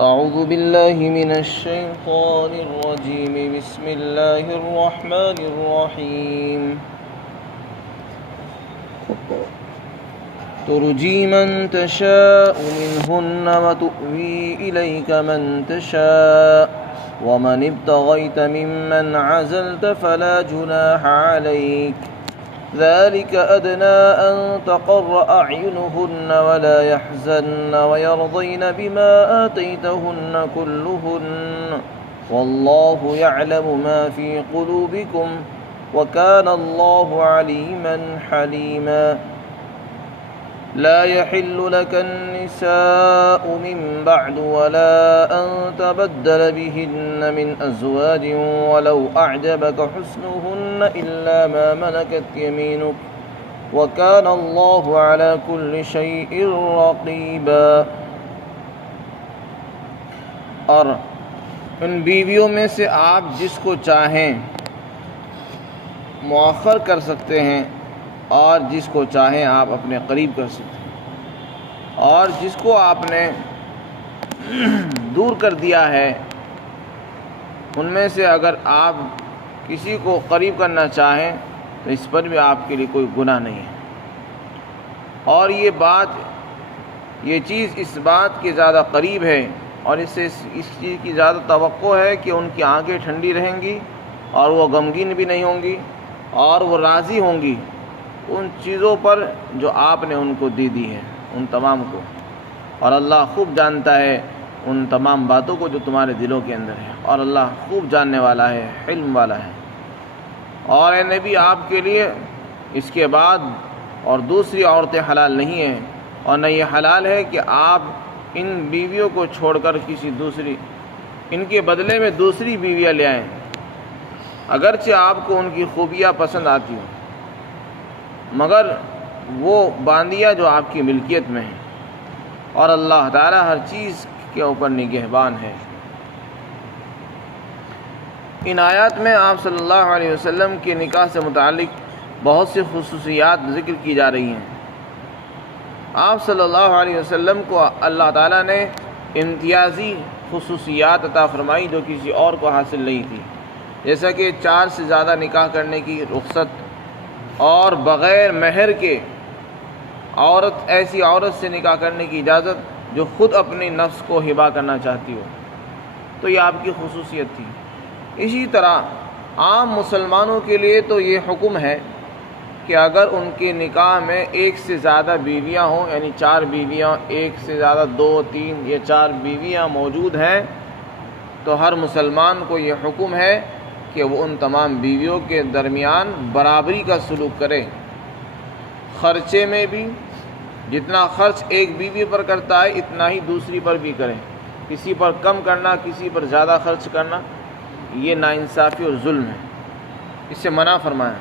أعوذ بالله من الشيطان الرجيم بسم الله الرحمن الرحيم ترجي من تشاء منهن وتؤوي إليك من تشاء ومن ابتغيت ممن عزلت فلا جناح عليك ذلك أدنى أن تقر أعينهن ولا يحزن ويرضين بما آتيتهن كلهن والله يعلم ما في قلوبكم وكان الله عليما حليما لا يحل لك النساء من بعد ولا أن تبدل بهن من أزواج ولو أعجبك حسنهن إلا ما ملكت يمينك وكان الله على كل شيء رقيبا۔ اور ان بیویوں میں سے آپ جس کو چاہیں مؤخر کر سکتے ہیں اور جس کو چاہیں آپ اپنے قریب کر سکتے ہیں، اور جس کو آپ نے دور کر دیا ہے ان میں سے اگر آپ کسی کو قریب کرنا چاہیں تو اس پر بھی آپ کے لیے کوئی گناہ نہیں ہے۔ اور یہ چیز اس بات کے زیادہ قریب ہے اور اس چیز کی زیادہ توقع ہے کہ ان کی آنکھیں ٹھنڈی رہیں گی اور وہ غمگین بھی نہیں ہوں گی اور وہ راضی ہوں گی ان چیزوں پر جو آپ نے ان کو دی ہے، ان تمام کو۔ اور اللہ خوب جانتا ہے ان تمام باتوں کو جو تمہارے دلوں کے اندر ہے، اور اللہ خوب جاننے والا ہے، علم والا ہے۔ اور اے نبی، آپ کے لیے اس کے بعد اور دوسری عورتیں حلال نہیں ہیں، اور نہ یہ حلال ہے کہ آپ ان بیویوں کو چھوڑ کر کسی دوسری ان کے بدلے میں دوسری بیویاں لے آئیں، اگرچہ آپ کو ان کی خوبیاں پسند آتی ہوں، مگر وہ باندیاں جو آپ کی ملکیت میں ہیں، اور اللہ تعالیٰ ہر چیز کے اوپر نگہبان ہے۔ ان آیات میں آپ صلی اللہ علیہ وسلم کے نکاح سے متعلق بہت سی خصوصیات ذکر کی جا رہی ہیں۔ آپ صلی اللہ علیہ وسلم کو اللہ تعالیٰ نے امتیازی خصوصیات عطا فرمائی جو کسی اور کو حاصل نہیں تھی، جیسا کہ 4 سے زیادہ نکاح کرنے کی رخصت، اور بغیر مہر کے ایسی عورت سے نکاح کرنے کی اجازت جو خود اپنی نفس کو ہبا کرنا چاہتی ہو، تو یہ آپ کی خصوصیت تھی۔ اسی طرح عام مسلمانوں کے لیے تو یہ حکم ہے کہ اگر ان کے نکاح میں 1 سے زیادہ بیویاں ہوں، یعنی 4 بیویاں، 1 سے زیادہ 2، 3 یا 4 بیویاں موجود ہیں، تو ہر مسلمان کو یہ حکم ہے کہ وہ ان تمام بیویوں کے درمیان برابری کا سلوک کرے، خرچے میں بھی جتنا خرچ ایک بیوی پر کرتا ہے اتنا ہی دوسری پر بھی کرے، کسی پر کم کرنا، کسی پر زیادہ خرچ کرنا یہ ناانصافی اور ظلم ہے، اس سے منع فرمایا،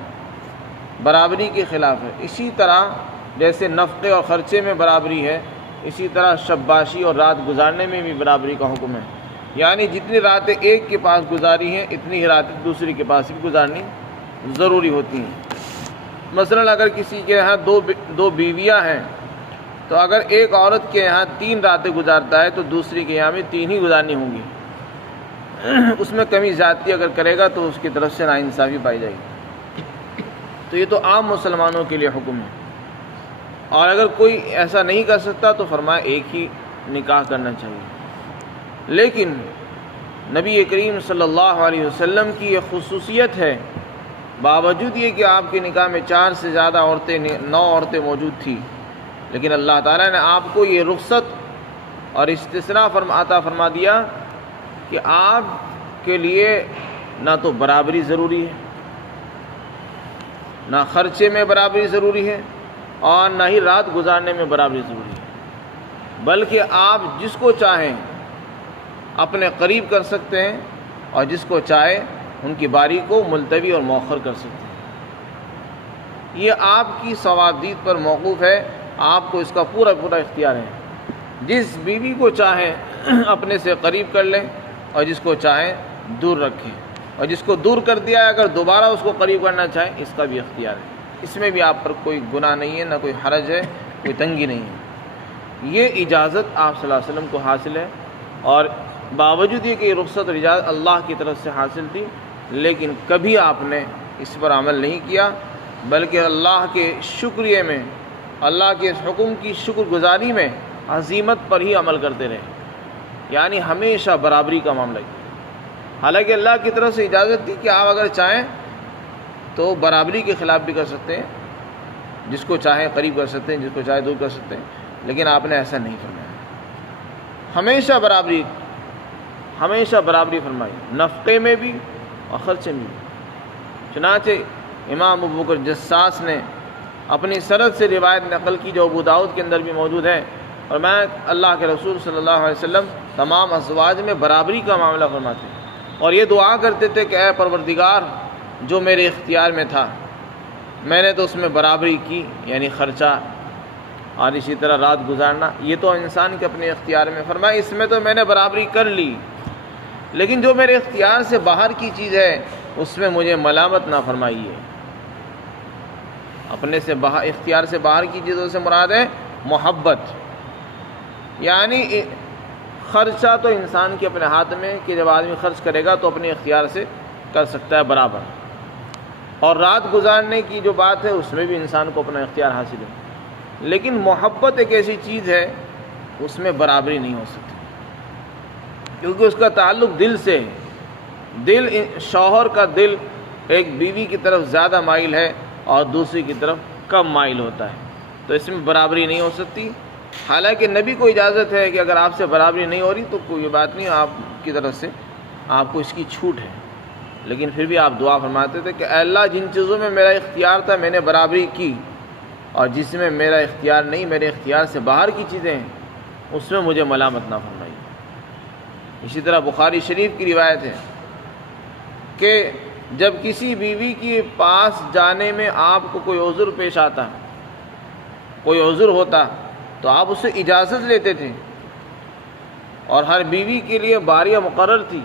برابری کے خلاف ہے۔ اسی طرح جیسے نفقے اور خرچے میں برابری ہے، اسی طرح شباشی اور رات گزارنے میں بھی برابری کا حکم ہے، یعنی جتنی راتیں ایک کے پاس گزاری ہیں اتنی ہی راتیں دوسری کے پاس بھی گزارنی ضروری ہوتی ہیں۔ مثلا اگر کسی کے یہاں دو بیویاں ہیں تو اگر ایک عورت کے یہاں 3 راتیں گزارتا ہے تو دوسری کے یہاں بھی 3 ہی گزارنی ہوں گی، اس میں کمی زیادتی اگر کرے گا تو اس کی طرف سے ناانصافی پائی جائے گی۔ تو یہ تو عام مسلمانوں کے لیے حکم ہے، اور اگر کوئی ایسا نہیں کر سکتا تو فرمایا ایک ہی نکاح کرنا چاہیے۔ لیکن نبی کریم صلی اللہ علیہ وسلم کی یہ خصوصیت ہے، باوجود یہ کہ آپ کے نکاح میں 4 سے زیادہ 9 عورتیں موجود تھیں، لیکن اللہ تعالیٰ نے آپ کو یہ رخصت اور استثناء عطا فرما دیا کہ آپ کے لیے نہ تو برابری ضروری ہے، نہ خرچے میں برابری ضروری ہے، اور نہ ہی رات گزارنے میں برابری ضروری ہے، بلکہ آپ جس کو چاہیں اپنے قریب کر سکتے ہیں اور جس کو چاہے ان کی باری کو ملتوی اور مؤخر کر سکتے ہیں۔ یہ آپ کی ثوابدید پر موقوف ہے، آپ کو اس کا پورا اختیار ہے، جس بیوی کو چاہیں اپنے سے قریب کر لیں اور جس کو چاہیں دور رکھیں، اور جس کو دور کر دیا ہے اگر دوبارہ اس کو قریب کرنا چاہیں اس کا بھی اختیار ہے، اس میں بھی آپ پر کوئی گناہ نہیں ہے، نہ کوئی حرج ہے، کوئی تنگی نہیں ہے۔ یہ اجازت آپ صلی اللہ علیہ وسلم کو حاصل ہے، اور باوجود یہ کہ یہ رخصت اور اجازت اللہ کی طرف سے حاصل تھی، لیکن کبھی آپ نے اس پر عمل نہیں کیا، بلکہ اللہ کے شکریہ میں، اللہ کے اس حکم کی شکر گزاری میں عزیمت پر ہی عمل کرتے رہے، یعنی ہمیشہ برابری کا معاملہ کیا۔ حالانکہ اللہ کی طرف سے اجازت تھی کہ آپ اگر چاہیں تو برابری کے خلاف بھی کر سکتے ہیں، جس کو چاہیں قریب کر سکتے ہیں، جس کو چاہے دور کر سکتے ہیں، لیکن آپ نے ایسا نہیں فرمایا، ہمیشہ برابری فرمائی، نفقے میں بھی اور خرچے میں بھی۔ چنانچہ امام ابو بکر جساس نے اپنی سند سے روایت نقل کی جو ابو داؤد کے اندر بھی موجود ہے، اور میں اللہ کے رسول صلی اللہ علیہ وسلم تمام ازواج میں برابری کا معاملہ فرماتے ہیں، اور یہ دعا کرتے تھے کہ اے پروردگار، جو میرے اختیار میں تھا میں نے تو اس میں برابری کی، یعنی خرچہ اور اسی طرح رات گزارنا، یہ تو انسان کے اپنے اختیار میں، فرمایا اس میں تو میں نے برابری کر لی، لیکن جو میرے اختیار سے باہر کی چیز ہے اس میں مجھے ملامت نہ فرمائیے۔ اپنے سے باہر، اختیار سے باہر کی چیزوں سے مراد ہے محبت، یعنی خرچہ تو انسان کے اپنے ہاتھ میں کہ جب آدمی خرچ کرے گا تو اپنے اختیار سے کر سکتا ہے برابر، اور رات گزارنے کی جو بات ہے اس میں بھی انسان کو اپنا اختیار حاصل ہے، لیکن محبت ایک ایسی چیز ہے اس میں برابری نہیں ہو سکتی، کیونکہ اس کا تعلق دل سے ہے۔ دل، شوہر کا دل ایک بیوی کی طرف زیادہ مائل ہے اور دوسری کی طرف کم مائل ہوتا ہے، تو اس میں برابری نہیں ہو سکتی۔ حالانکہ نبی کو اجازت ہے کہ اگر آپ سے برابری نہیں ہو رہی تو کوئی بات نہیں، آپ کی طرف سے آپ کو اس کی چھوٹ ہے، لیکن پھر بھی آپ دعا فرماتے تھے کہ اے اللہ، جن چیزوں میں میرا اختیار تھا میں نے برابری کی، اور جس میں میرا اختیار نہیں، میرے اختیار سے باہر کی چیزیں ہیں، اس میں مجھے ملامت نہ فرمائی۔ اسی طرح بخاری شریف کی روایت ہے کہ جب کسی بیوی کے پاس جانے میں آپ کو کوئی عذر پیش آتا، کوئی عذر ہوتا، تو آپ اس سے اجازت لیتے تھے، اور ہر بیوی کے لیے باریاں مقرر تھی،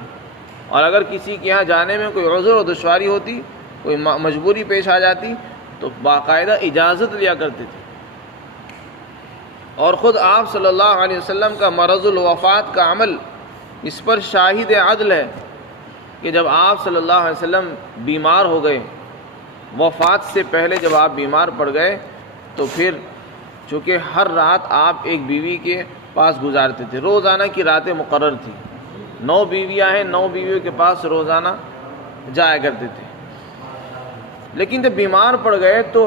اور اگر کسی کے یہاں جانے میں کوئی عذر اور دشواری ہوتی، کوئی مجبوری پیش آ جاتی، تو باقاعدہ اجازت لیا کرتے تھے۔ اور خود آپ صلی اللہ علیہ وسلم کا مرض الوفات کا عمل اس پر شاہد عدل ہے کہ جب آپ صلی اللہ علیہ وسلم بیمار ہو گئے، وفات سے پہلے جب آپ بیمار پڑ گئے، تو پھر چونکہ ہر رات آپ ایک بیوی کے پاس گزارتے تھے، روزانہ کی راتیں مقرر تھیں، 9 بیویاں ہیں، 9 بیویوں کے پاس روزانہ جایا کرتے تھے، لیکن جب بیمار پڑ گئے تو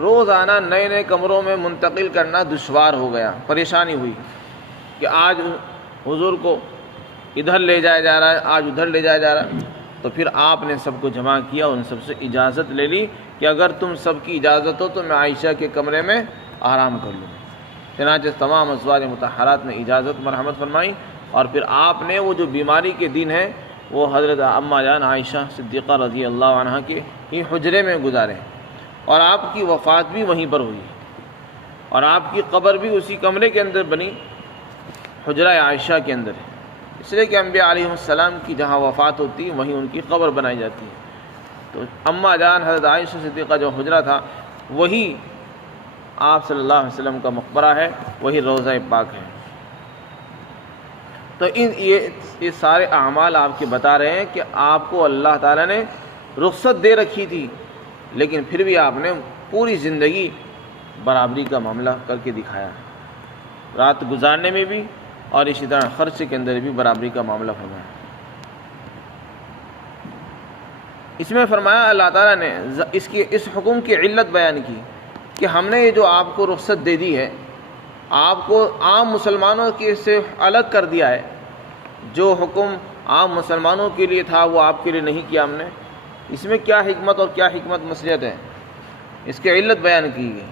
روزانہ نئے نئے کمروں میں منتقل کرنا دشوار ہو گیا، پریشانی ہوئی کہ آج حضور کو ادھر لے جایا جا رہا ہے، آج ادھر لے جایا جا رہا ہے، تو پھر آپ نے سب کو جمع کیا، ان سب سے اجازت لے لی کہ اگر تم سب کی اجازت ہو تو میں عائشہ کے کمرے میں آرام کر لوں۔ چنانچہ تمام ازواج مطہرات نے اجازت مرحمت فرمائی، اور پھر آپ نے وہ جو بیماری کے دن ہیں وہ حضرت اماں جان عائشہ صدیقہ رضی اللہ عنہ کے ہی حجرے میں گزارے، اور آپ کی وفات بھی وہیں پر ہوئی، اور آپ کی قبر بھی اسی کمرے کے اندر بنی، حجرہ عائشہ کے اندر ہے، اس لیے کہ انبیاء علیہ السلام کی جہاں وفات ہوتی ہے وہیں ان کی قبر بنائی جاتی ہے۔ تو اماں جان حضرت عائشہ صدیقہ جو حجرہ تھا وہی آپ صلی اللہ علیہ وسلم کا مقبرہ ہے، وہی روضہ پاک ہے۔ تو یہ سارے اعمال آپ کے بتا رہے ہیں کہ آپ کو اللہ تعالیٰ نے رخصت دے رکھی تھی، لیکن پھر بھی آپ نے پوری زندگی برابری کا معاملہ کر کے دکھایا، رات گزارنے میں بھی اور اسی طرح خرچ کے اندر بھی برابری کا معاملہ فرمایا۔ اس میں فرمایا اللہ تعالیٰ نے اس حکم کی علت بیان کی کہ ہم نے یہ جو آپ کو رخصت دے دی ہے، آپ کو عام مسلمانوں کے سے الگ کر دیا ہے، جو حکم عام مسلمانوں کے لیے تھا وہ آپ کے لیے نہیں کیا ہم نے۔ اس میں کیا حکمت اور کیا حکمت مصلحت ہے، اس کی علت بیان کی گئی۔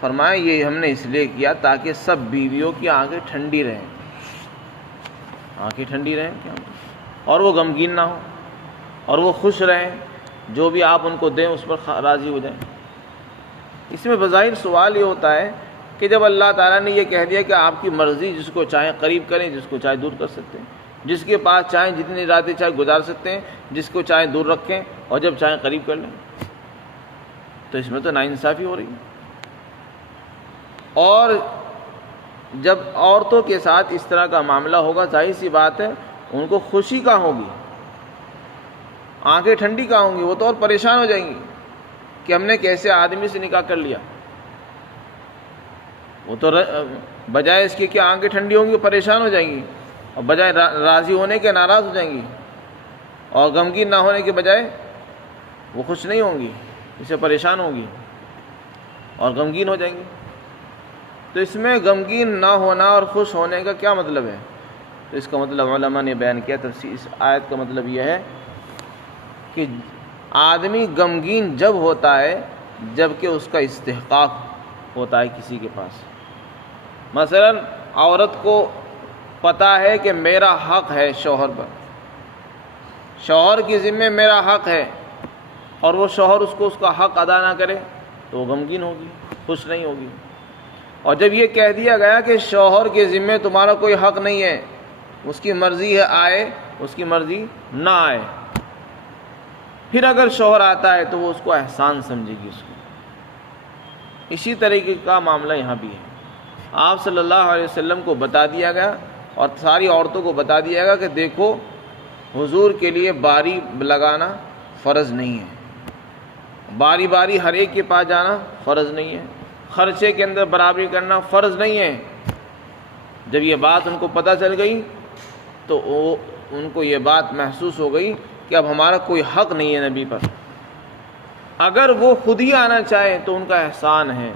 فرمایا یہ ہم نے اس لیے کیا تاکہ سب بیویوں کی آنکھیں ٹھنڈی رہیں، آنکھیں ٹھنڈی رہیں کیا، اور وہ غمگین نہ ہو، اور وہ خوش رہیں، جو بھی آپ ان کو دیں اس پر راضی ہو جائیں۔ اس میں بظاہر سوال یہ ہوتا ہے کہ جب اللہ تعالیٰ نے یہ کہہ دیا کہ آپ کی مرضی، جس کو چاہیں قریب کریں، جس کو چاہے دور کر سکتے ہیں، جس کے پاس چاہیں جتنی راتیں چاہے گزار سکتے ہیں، جس کو چاہیں دور رکھیں اور جب چاہیں قریب کر لیں، تو اس میں تو ناانصافی ہو رہی ہے۔ اور جب عورتوں کے ساتھ اس طرح کا معاملہ ہوگا ظاہر سی بات ہے ان کو خوشی کہاں ہوگی، آنکھیں ٹھنڈی کہاں ہوں گی، وہ تو اور پریشان ہو جائیں گی کہ ہم نے کیسے آدمی سے نکاح کر لیا۔ وہ تو بجائے اس کے کہ آنکھیں ٹھنڈی ہوں گی پریشان ہو جائیں گی، اور بجائے راضی ہونے کے ناراض ہو جائیں گی، اور غمگین نہ ہونے کے بجائے وہ خوش نہیں ہوں گی، اسے پریشان ہوں گی اور غمگین ہو جائیں گی۔ تو اس میں غمگین نہ ہونا اور خوش ہونے کا کیا مطلب ہے؟ تو اس کا مطلب علماء نے بیان کیا تفسیر اس آیت کا مطلب یہ ہے کہ آدمی غمگین جب ہوتا ہے جب کہ اس کا استحقاق ہوتا ہے کسی کے پاس۔ مثلا عورت کو پتہ ہے کہ میرا حق ہے شوہر پر، شوہر کی ذمہ میرا حق ہے، اور وہ شوہر اس کو اس کا حق ادا نہ کرے تو وہ غمگین ہوگی، خوش نہیں ہوگی۔ اور جب یہ کہہ دیا گیا کہ شوہر کے ذمہ تمہارا کوئی حق نہیں ہے، اس کی مرضی ہے آئے، اس کی مرضی نہ آئے، پھر اگر شوہر آتا ہے تو وہ اس کو احسان سمجھے گی اس کو۔ اسی طریقے کا معاملہ یہاں بھی ہے۔ آپ صلی اللہ علیہ وسلم کو بتا دیا گیا اور ساری عورتوں کو بتا دیا گیا کہ دیکھو حضور کے لیے باری لگانا فرض نہیں ہے، باری باری ہر ایک کے پاس جانا فرض نہیں ہے، خرچے کے اندر برابری کرنا فرض نہیں ہے۔ جب یہ بات ان کو پتہ چل گئی تو ان کو یہ بات محسوس ہو گئی کہ اب ہمارا کوئی حق نہیں ہے نبی پر، اگر وہ خود ہی آنا چاہیں تو ان کا احسان ہے۔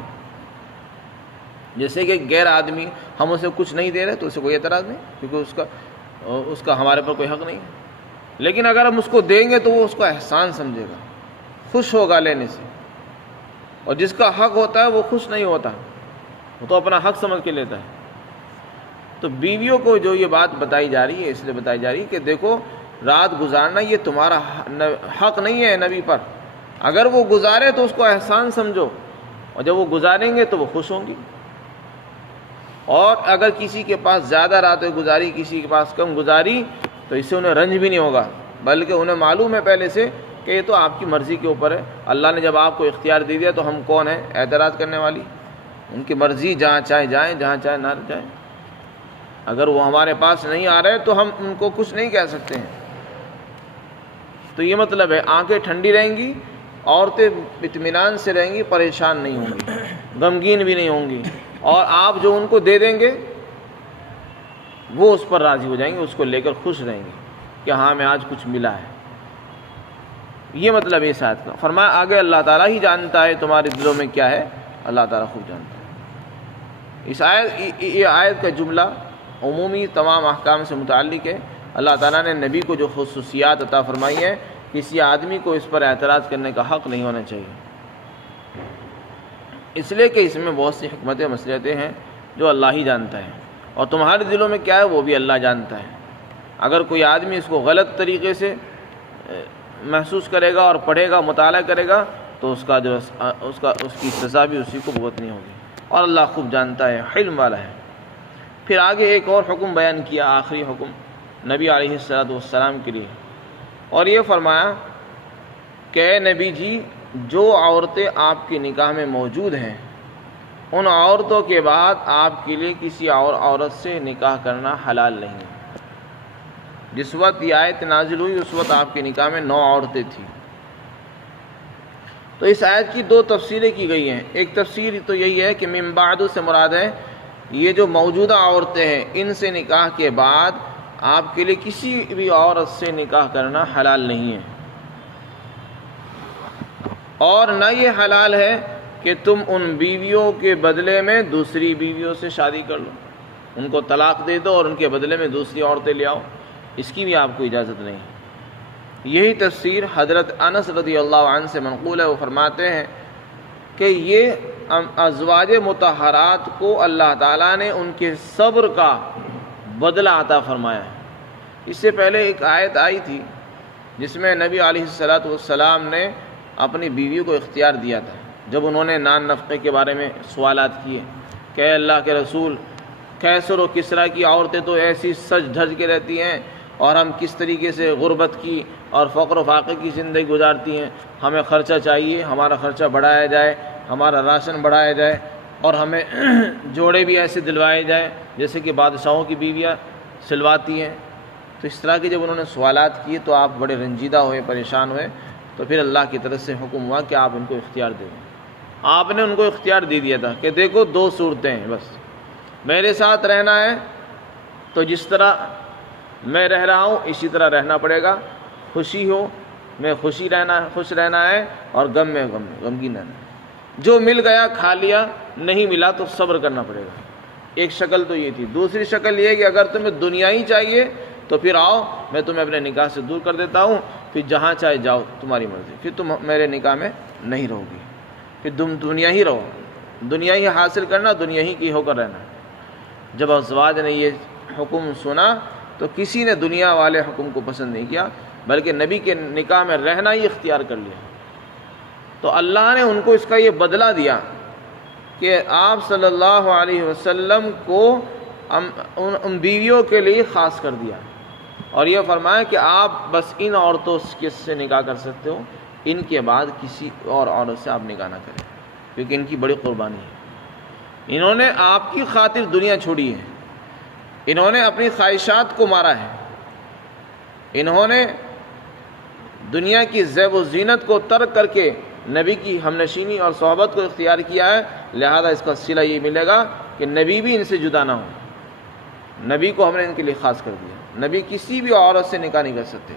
جیسے کہ غیر آدمی ہم اسے کچھ نہیں دے رہے تو اسے کوئی اعتراض نہیں، کیونکہ اس کا ہمارے پر کوئی حق نہیں ہے، لیکن اگر ہم اس کو دیں گے تو وہ اس کا احسان سمجھے گا، خوش ہوگا لینے سے۔ اور جس کا حق ہوتا ہے وہ خوش نہیں ہوتا، وہ تو اپنا حق سمجھ کے لیتا ہے۔ تو بیویوں کو جو یہ بات بتائی جا رہی ہے اس لیے بتائی جا رہی ہے کہ دیکھو رات گزارنا یہ تمہارا حق نہیں ہے نبی پر، اگر وہ گزارے تو اس کو احسان سمجھو، اور جب وہ گزاریں گے تو وہ خوش ہوں گی۔ اور اگر کسی کے پاس زیادہ راتیں گزاری، کسی کے پاس کم گزاری، تو اس سے انہیں رنج بھی نہیں ہوگا، بلکہ انہیں معلوم ہے پہلے سے کہ یہ تو آپ کی مرضی کے اوپر ہے، اللہ نے جب آپ کو اختیار دے دیا تو ہم کون ہیں اعتراض کرنے والی؟ ان کی مرضی، جہاں چاہے جائیں، جہاں چاہے نہ جائیں۔ اگر وہ ہمارے پاس نہیں آ رہے تو ہم ان کو کچھ نہیں کہہ سکتے ہیں۔ تو یہ مطلب ہے آنکھیں ٹھنڈی رہیں گی، عورتیں اطمینان سے رہیں گی، پریشان نہیں ہوں گی، غمگین بھی نہیں ہوں گی، اور آپ جو ان کو دے دیں گے وہ اس پر راضی ہو جائیں گے، اس کو لے کر خوش رہیں گے کہ ہاں ہمیں آج کچھ ملا ہے۔ یہ مطلب ہے اس آیت کا۔ فرمایا آگے اللہ تعالیٰ ہی جانتا ہے تمہارے دلوں میں کیا ہے، اللہ تعالیٰ خوب جانتا ہے۔ یہ آیت کا جملہ عمومی تمام احکام سے متعلق ہے۔ اللہ تعالیٰ نے نبی کو جو خصوصیات عطا فرمائی ہیں، کسی آدمی کو اس پر اعتراض کرنے کا حق نہیں ہونا چاہیے، اس لیے کہ اس میں بہت سی حکمتیں مصلحتیں ہیں جو اللہ ہی جانتا ہے، اور تمہارے دلوں میں کیا ہے وہ بھی اللہ جانتا ہے۔ اگر کوئی آدمی اس کو غلط طریقے سے محسوس کرے گا اور پڑھے گا، مطالعہ کرے گا، تو اس کی سزا بھی اسی کو بھگتنی ہوگی، اور اللہ خوب جانتا ہے، علم والا ہے۔ پھر آگے ایک اور حکم بیان کیا، آخری حکم نبی علیہ السلام کے لیے، اور یہ فرمایا کہ اے نبی جی، جو عورتیں آپ کے نکاح میں موجود ہیں ان عورتوں کے بعد آپ کے لیے کسی اور عورت سے نکاح کرنا حلال نہیں ہے۔ جس وقت یہ آیت نازل ہوئی اس وقت آپ کے نکاح میں 9 عورتیں تھیں۔ تو اس آیت کی 2 تفسیریں کی گئی ہیں۔ ایک تفسیر تو یہی ہے کہ من بعد سے مراد ہے یہ جو موجودہ عورتیں ہیں، ان سے نکاح کے بعد آپ کے لیے کسی بھی عورت سے نکاح کرنا حلال نہیں ہے، اور نہ یہ حلال ہے کہ تم ان بیویوں کے بدلے میں دوسری بیویوں سے شادی کر لو، ان کو طلاق دے دو اور ان کے بدلے میں دوسری عورتیں لے آؤ، اس کی بھی آپ کو اجازت نہیں ہے۔ یہی تفسیر حضرت انس رضی اللہ عنہ سے منقول ہے، وہ فرماتے ہیں کہ یہ ازواج مطہرات کو اللہ تعالیٰ نے ان کے صبر کا بدلہ عطا فرمایا ہے۔ اس سے پہلے ایک آیت آئی تھی جس میں نبی علیہ السلام نے اپنی بیوی کو اختیار دیا تھا، جب انہوں نے نان نفقے کے بارے میں سوالات کیے کہ اے اللہ کے رسول، کیسر و کسریٰ کی عورتیں تو ایسی سج دھج کے رہتی ہیں، اور ہم کس طریقے سے غربت کی اور فقر و فاقے کی زندگی گزارتی ہیں، ہمیں خرچہ چاہیے، ہمارا خرچہ بڑھایا جائے، ہمارا راشن بڑھایا جائے، اور ہمیں جوڑے بھی ایسے دلوائے جائیں جیسے کہ بادشاہوں کی بیویاں سلواتی ہیں۔ تو اس طرح کے جب انہوں نے سوالات کیے تو آپ بڑے رنجیدہ ہوئے، پریشان ہوئے، تو پھر اللہ کی طرف سے حکم ہوا کہ آپ ان کو اختیار دے دیں۔ آپ نے ان کو اختیار دے دیا تھا کہ دیکھو 2 صورتیں ہیں، بس میرے ساتھ رہنا ہے تو جس طرح میں رہ رہا ہوں اسی طرح رہنا پڑے گا، خوشی ہو میں خوش رہنا ہے، اور غم میں غمگین رہنا ہے۔ جو مل گیا کھا لیا، نہیں ملا تو صبر کرنا پڑے گا۔ ایک شکل تو یہ تھی۔ دوسری شکل یہ کہ اگر تمہیں دنیا ہی چاہیے تو پھر آؤ، میں تمہیں اپنے نکاح سے دور کر دیتا ہوں، پھر جہاں چاہے جاؤ، تمہاری مرضی، پھر تم میرے نکاح میں نہیں رہو گی، پھر تم دنیا ہی رہو، دنیا ہی حاصل کرنا، دنیا ہی کی ہو کر رہنا۔ جب ازواج نے یہ حکم سنا تو کسی نے دنیا والے حکم کو پسند نہیں کیا، بلکہ نبی کے نکاح میں رہنا ہی اختیار کر لیا۔ تو اللہ نے ان کو اس کا یہ بدلہ دیا کہ آپ صلی اللہ علیہ وسلم کو ان بیویوں کے لیے خاص کر دیا، اور یہ فرمایا کہ آپ بس ان عورتوں سے نکاح کر سکتے ہو، ان کے بعد کسی اور عورت سے آپ نکاح نہ کریں، کیونکہ ان کی بڑی قربانی ہے۔ انہوں نے آپ کی خاطر دنیا چھوڑی ہے، انہوں نے اپنی خواہشات کو مارا ہے، انہوں نے دنیا کی زیب و زینت کو ترک کر کے نبی کی ہمنشینی اور صحبت کو اختیار کیا ہے، لہذا اس کا صلہ یہ ملے گا کہ نبی بھی ان سے جدا نہ ہو۔ نبی کو ہم نے ان کے لیے خاص کر دیا، نبی کسی بھی عورت سے نکاح نہیں کر سکتے۔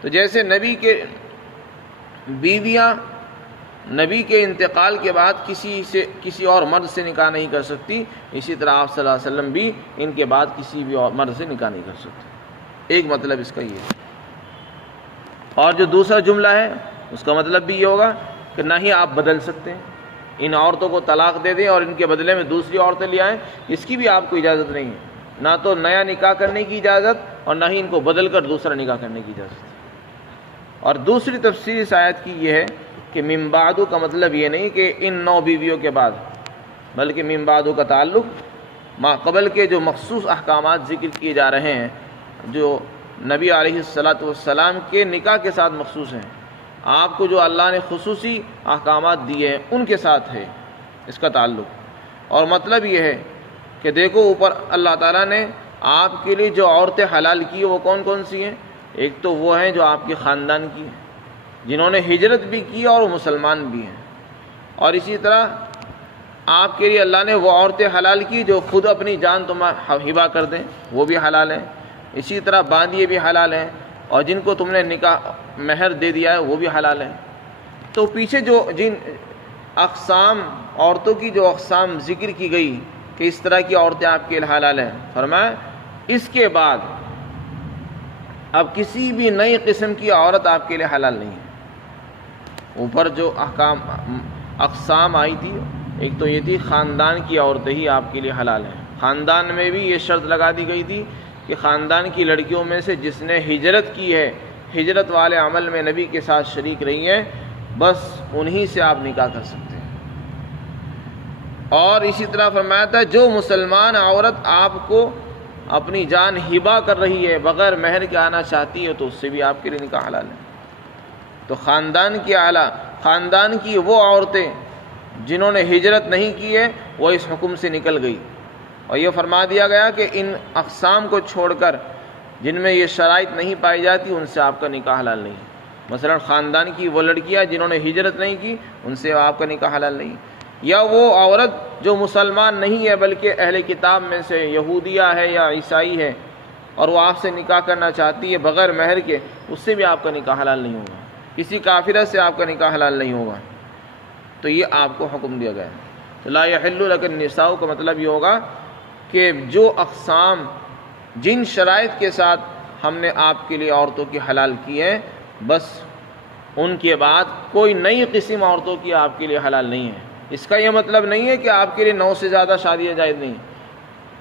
تو جیسے نبی کے بیویاں نبی کے انتقال کے بعد کسی اور مرد سے نکاح نہیں کر سکتی، اسی طرح آپ صلی اللہ علیہ وسلم بھی ان کے بعد کسی بھی اور مرد سے نکاح نہیں کر سکتے۔ ایک مطلب اس کا یہ ہے۔ اور جو دوسرا جملہ ہے اس کا مطلب بھی یہ ہوگا کہ نہ ہی آپ بدل سکتے ہیں، ان عورتوں کو طلاق دے دیں اور ان کے بدلے میں دوسری عورتیں لے آئیں، اس کی بھی آپ کو اجازت نہیں ہے، نہ تو نیا نکاح کرنے کی اجازت اور نہ ہی ان کو بدل کر دوسرا نکاح کرنے کی اجازت ہے۔ اور دوسری تفسیر اس آیت کی یہ ہے کہ من بعدو کا مطلب یہ نہیں کہ ان 9 بیویوں کے بعد، بلکہ من بعدو کا تعلق ما قبل کے جو مخصوص احکامات ذکر کیے جا رہے ہیں، جو نبی علیہ السلام کے نکاح کے ساتھ مخصوص ہیں، آپ کو جو اللہ نے خصوصی احکامات دیے ہیں ان کے ساتھ ہے اس کا تعلق۔ اور مطلب یہ ہے کہ دیکھو اوپر اللہ تعالیٰ نے آپ کے لیے جو عورتیں حلال کی ہیں وہ کون کون سی ہیں؟ ایک تو وہ ہیں جو آپ کے خاندان کی ہیں، جنہوں نے ہجرت بھی کی اور وہ مسلمان بھی ہیں، اور اسی طرح آپ کے لیے اللہ نے وہ عورتیں حلال کی جو خود اپنی جان تمہیں ہبہ کر دیں، وہ بھی حلال ہیں، اسی طرح باندیے بھی حلال ہیں، اور جن کو تم نے نکاح مہر دے دیا ہے وہ بھی حلال ہیں۔ تو پیچھے جن اقسام عورتوں کی جو اقسام ذکر کی گئی کہ اس طرح کی عورتیں آپ کے لیے حلال ہیں، فرمایا اس کے بعد اب کسی بھی نئی قسم کی عورت آپ کے لیے حلال نہیں ہے۔ اوپر جو اقسام آئی تھی، ایک تو یہ تھی خاندان کی عورتیں ہی آپ کے لیے حلال ہیں، خاندان میں بھی یہ شرط لگا دی گئی تھی کہ خاندان کی لڑکیوں میں سے جس نے ہجرت کی ہے، ہجرت والے عمل میں نبی کے ساتھ شریک رہی ہیں، بس انہی سے آپ نکاح کر سکتے ہیں۔ اور اسی طرح فرمایا تھا جو مسلمان عورت آپ کو اپنی جان ہبہ کر رہی ہے، بغیر مہر کے آنا چاہتی ہے، تو اس سے بھی آپ کے لیے نکاح حلال ہے۔ تو خاندان کی وہ عورتیں جنہوں نے ہجرت نہیں کی ہے وہ اس حکم سے نکل گئی، اور یہ فرما دیا گیا کہ ان اقسام کو چھوڑ کر جن میں یہ شرائط نہیں پائی جاتی ان سے آپ کا نکاح حلال نہیں ہے۔ مثلا خاندان کی وہ لڑکیاں جنہوں نے ہجرت نہیں کی ان سے آپ کا نکاح حلال نہیں، یا وہ عورت جو مسلمان نہیں ہے بلکہ اہل کتاب میں سے یہودیہ ہے یا عیسائی ہے اور وہ آپ سے نکاح کرنا چاہتی ہے بغیر مہر کے، اس سے بھی آپ کا نکاح حلال نہیں ہوگا، کسی کافرہ سے آپ کا نکاح حلال نہیں ہوگا۔ تو یہ آپ کو حکم دیا گیا ہے۔ تو لا یحل لک النساء کا مطلب یہ ہوگا کہ جو اقسام جن شرائط کے ساتھ ہم نے آپ کے لیے عورتوں کی حلال کی ہیں، بس ان کے بعد کوئی نئی قسم عورتوں کی آپ کے لیے حلال نہیں ہے۔ اس کا یہ مطلب نہیں ہے کہ آپ کے لیے 9 سے زیادہ شادیاں جائز نہیں ہیں۔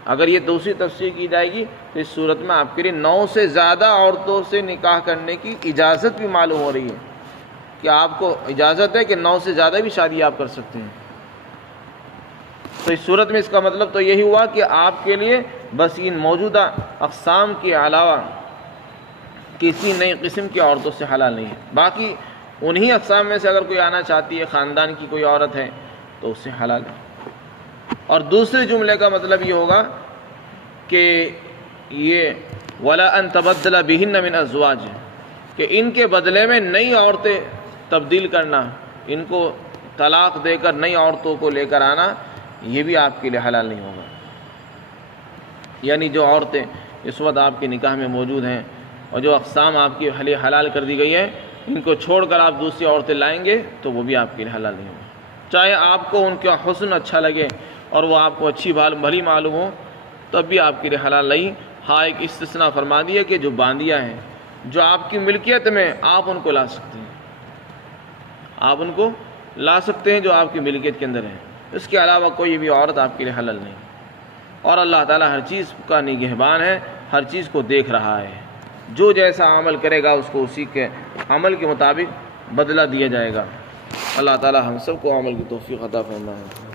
اگر یہ دوسری تفسیر کی جائے گی تو اس صورت میں آپ کے لیے 9 سے زیادہ عورتوں سے نکاح کرنے کی اجازت بھی معلوم ہو رہی ہے کہ آپ کو اجازت ہے کہ 9 سے زیادہ بھی شادی آپ کر سکتے ہیں۔ تو اس صورت میں اس کا مطلب تو یہی ہوا کہ آپ کے لیے بس ان موجودہ اقسام کے علاوہ کسی نئی قسم کی عورتوں سے حلال نہیں ہے۔ باقی انہی اقسام میں سے اگر کوئی آنا چاہتی ہے، خاندان کی کوئی عورت ہے تو اس سے حلال ہے۔ اور دوسرے جملے کا مطلب یہ ہوگا کہ یہ ولا ان تبدل بہن من ازواج، کہ ان کے بدلے میں نئی عورتیں تبدیل کرنا، ان کو طلاق دے کر نئی عورتوں کو لے کر آنا، یہ بھی آپ کے لیے حلال نہیں ہوگا۔ یعنی جو عورتیں اس وقت آپ کے نکاح میں موجود ہیں اور جو اقسام آپ کی حلال کر دی گئی ہیں، ان کو چھوڑ کر آپ دوسری عورتیں لائیں گے تو وہ بھی آپ کے لیے حلال نہیں ہوگا، چاہے آپ کو ان کا حسن اچھا لگے اور وہ آپ کو اچھی بھلی معلوم ہو، تب بھی آپ کے لیے حلال نہیں۔ ہاں ایک استثناء فرما دیا کہ جو باندیاں ہیں، جو آپ کی ملکیت میں، آپ ان کو لا سکتے ہیں، آپ ان کو لا سکتے ہیں جو آپ کی ملکیت کے اندر ہیں، اس کے علاوہ کوئی بھی عورت آپ کے لیے حلال نہیں۔ اور اللہ تعالیٰ ہر چیز کا نگہبان ہے، ہر چیز کو دیکھ رہا ہے، جو جیسا عمل کرے گا اس کو اسی کے عمل کے مطابق بدلہ دیا جائے گا۔ اللہ تعالیٰ ہم سب کو عمل کی توفیق عطا فرمائے۔